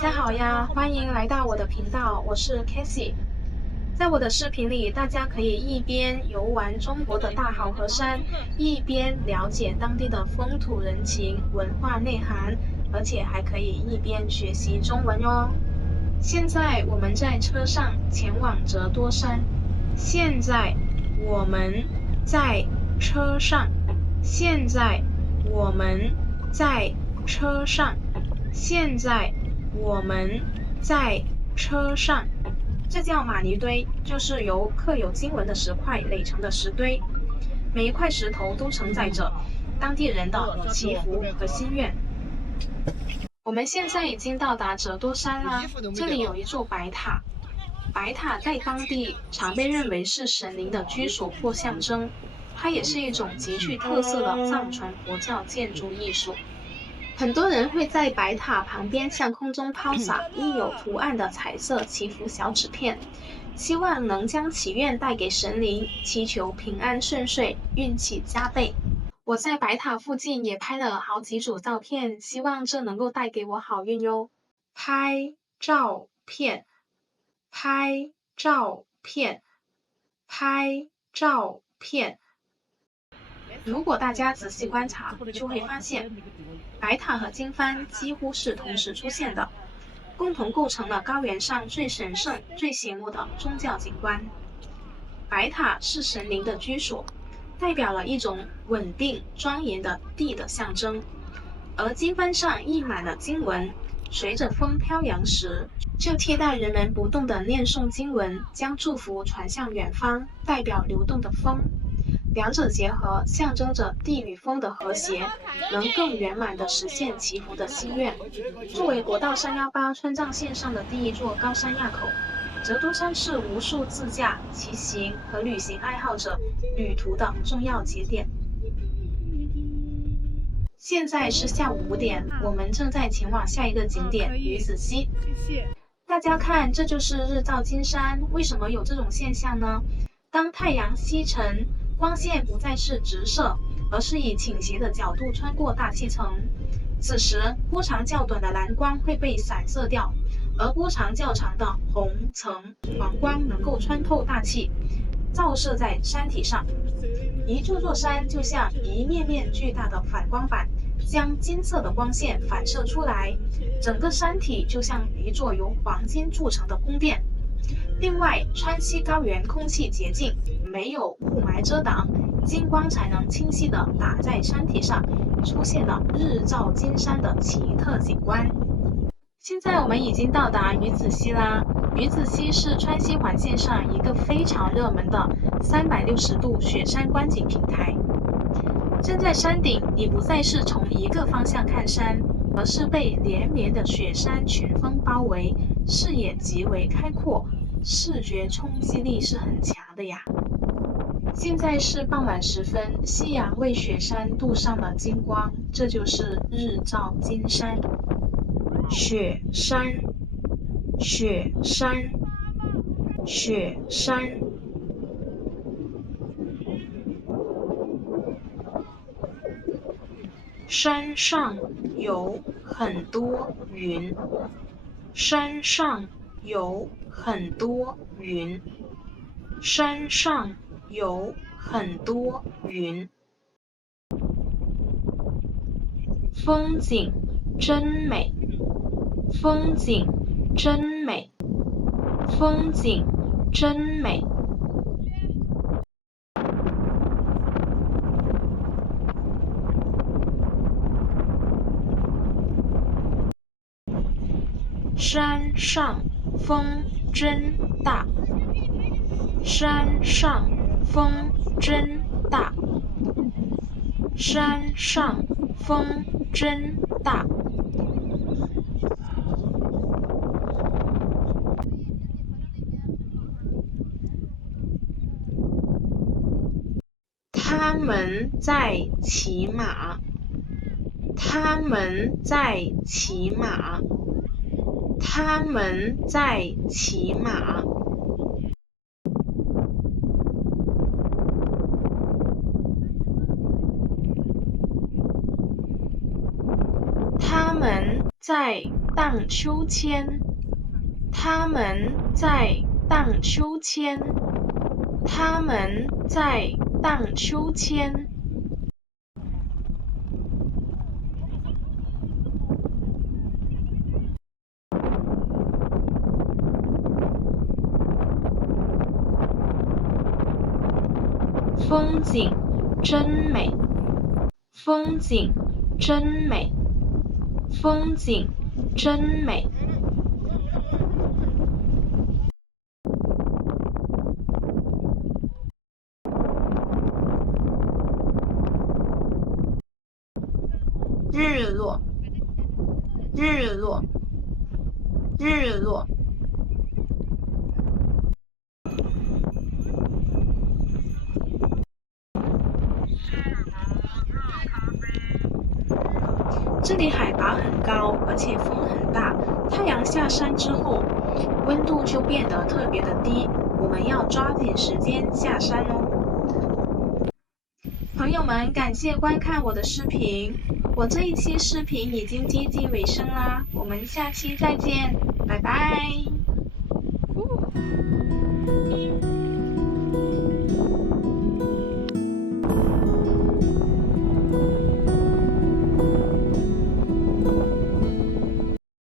家好呀，欢迎来到我的频道，我是 Casey。在我的视频里，大家可以一边游玩中国的大好河山，一边了解当地的风土人情、文化内涵，而且还可以一边学习中文哟。现在我们在车上前往折多山。现在我们在车上。现在我们在车上。现在我们在车上。这叫玛尼堆，就是由刻有经文的石块垒成的石堆。每一块石头都承载着当地人的祈福和心愿。我们现在已经到达折多山啦，这里有一座白塔。白塔在当地常被认为是神灵的居所或象征，它也是一种极具特色的藏传佛教建筑艺术。很多人会在白塔旁边向空中抛洒印有图案的彩色祈福小纸片，希望能将祈愿带给神灵，祈求平安顺遂，运气加倍。我在白塔附近也拍了好几组照片，希望这能够带给我好运哟。拍照片，拍照片，拍照片。如果大家仔细观察，就会发现，白塔和经幡几乎是同时出现的，共同构成了高原上最神圣、最醒目的宗教景观。白塔是神灵的居所，代表了一种稳定、庄严的地的象征，而经幡上印满了经文，随着风飘扬时，就替代人们不动地念诵经文，将祝福传向远方，代表流动的风。两者结合，象征着地与风的和谐，能更圆满地实现祈福的心愿。作为国道318川藏线上的第一座高山垭口，折多山是无数自驾、骑行和旅行爱好者旅途的重要节点。现在是下午5点，我们正在前往下一个景点鱼子溪。大家看，这就是日照金山。为什么有这种现象呢？当太阳西沉，光线不再是直射，而是以倾斜的角度穿过大气层。此时，波长较短的蓝光会被散射掉，而波长较长的红、橙、黄光能够穿透大气，照射在山体上。一座座山就像一面面巨大的反光板，将金色的光线反射出来，整个山体就像一座由黄金铸成的宫殿。另外，川西高原空气洁净，没有雾霾遮挡，金光才能清晰地打在山体上，出现了日照金山的奇特景观。现在我们已经到达鱼子溪啦。鱼子溪是川西环线上一个非常热门的360度雪山观景平台。站在山顶，你不再是从一个方向看山，而是被连绵的雪山群峰包围，视野极为开阔，视觉冲击力是很强的呀。现在是傍晚时分，夕阳为雪山镀上了金光，这就是日照金山。雪山，雪山，雪山。山上有很多云，山上有很多云，山上有很多云。风景真美，风景真美，风景真美。山上风真大，山上风真大，山上风真大。他们在骑马，他们在骑马，他们在骑马。他们在荡秋千，他们在荡秋千，他们在荡秋千。风景真美，风景真美，风景真美。日落，日落，日落。这里海拔很高，而且风很大。太阳下山之后，温度就变得特别的低，我们要抓紧时间下山哦。朋友们，感谢观看我的视频。我这一期视频已经接近尾声啦，我们下期再见。